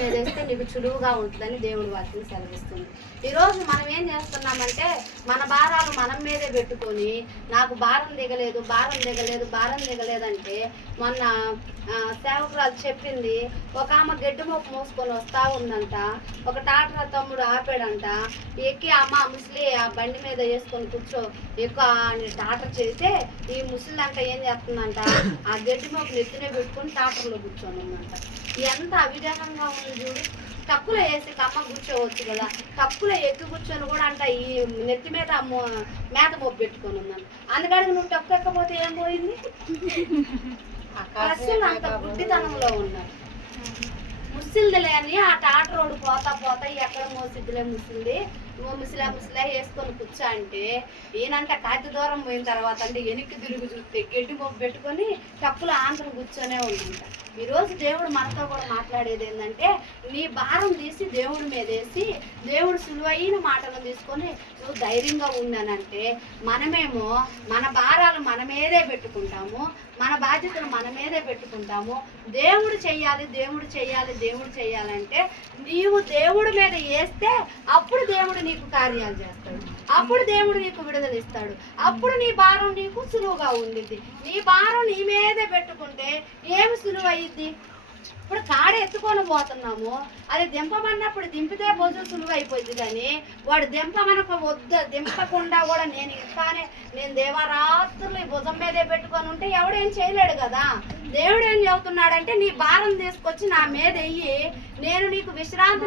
మీద వేస్తే నీకు చులువుగా ఉంటుందని దేవుడి వాక్యం సెలవిస్తుంది. ఈరోజు మనం ఏం చేస్తున్నామంటే మన భారాలు మనం మీదే పెట్టుకొని నాకు భారం దిగలేదంటే మొన్న సేవకురాలు చెప్పింది, ఒక ఆమె గడ్డి మొప్పు మోసుకొని వస్తూ ఉందంట. ఒక టాటర్ తమ్ముడు ఆపాడంట, ఎక్కి అమ్మ ముసలి ఆ బండి మీద వేసుకొని కూర్చో ఎక్కువ టాటర్ చేస్తే ఈ ముసలి అంట ఏం చేస్తుందంట, ఆ గడ్డి మొప్పు నెత్తినే పెట్టుకొని టాటర్లో కూర్చొని ఉందంట. ఎంత అవిధానంగా ఉంది చూడు. తక్కువలో వేసి కమ్మ కూర్చోవచ్చు కదా, తక్కువలో ఎక్కి కూర్చొని కూడా అంట ఈ నెత్తి మీద మేత మొప్పు పెట్టుకొని ఉన్నాను. అందుకని నువ్వు తక్కువ ఎక్కపోతే ఏం పోయింది? అసలు అంత గుడ్డితనంలో ఉన్నారు. ముసిల్దిలే అని ఆ టాటర్ రోడ్డు పోతా ఎక్కడ మోసిద్దిలే ముసిలా వేసుకొని కూర్చో అంటే ఈయనంట కాతి దూరం పోయిన తర్వాత అంటే వెనక్కి తిరుగు చూస్తే గడ్డి మొప్పు పెట్టుకొని తప్పులు ఆంధ్రం కూర్చొనే ఉందంట. ఈరోజు దేవుడు మనతో కూడా మాట్లాడేది ఏంటంటే, నీ భారం తీసి దేవుడి మీద వేసి దేవుడు సులువైన మాటలను తీసుకొని నువ్వు ధైర్యంగా ఉన్నానంటే, మనమేమో మన భారాలు మన మీదే పెట్టుకుంటాము, మన బాధ్యతలు మన మీదే పెట్టుకుంటాము. దేవుడు చెయ్యాలంటే నీవు దేవుడి మీద వేస్తే అప్పుడు దేవుడు నీకు కార్యాలు చేస్తాడు, అప్పుడు దేవుడు నీకు విడుదల ఇస్తాడు, అప్పుడు నీ భారం నీకు సులువుగా ఉండిద్ది. నీ భారం నీ మీదే పెట్టుకుంటే ఏమి సులువు అయ్యిద్ది? ఇప్పుడు కాడ ఎత్తుకొని పోతున్నాము, అది దింపమన్నప్పుడు దింపితే భోజనం సులువు అయిపోయింది. కానీ వాడు దింపకుండా కూడా నేను దేవారాత్రులు ఈ భుజం మీదే పెట్టుకొని ఉంటే ఎవడేం చేయలేడు కదా. దేవుడు ఏం చెబుతున్నాడంటే, నీ భారం తీసుకొచ్చి నా మీద వెయ్యి, నేను నీకు విశ్రాంతి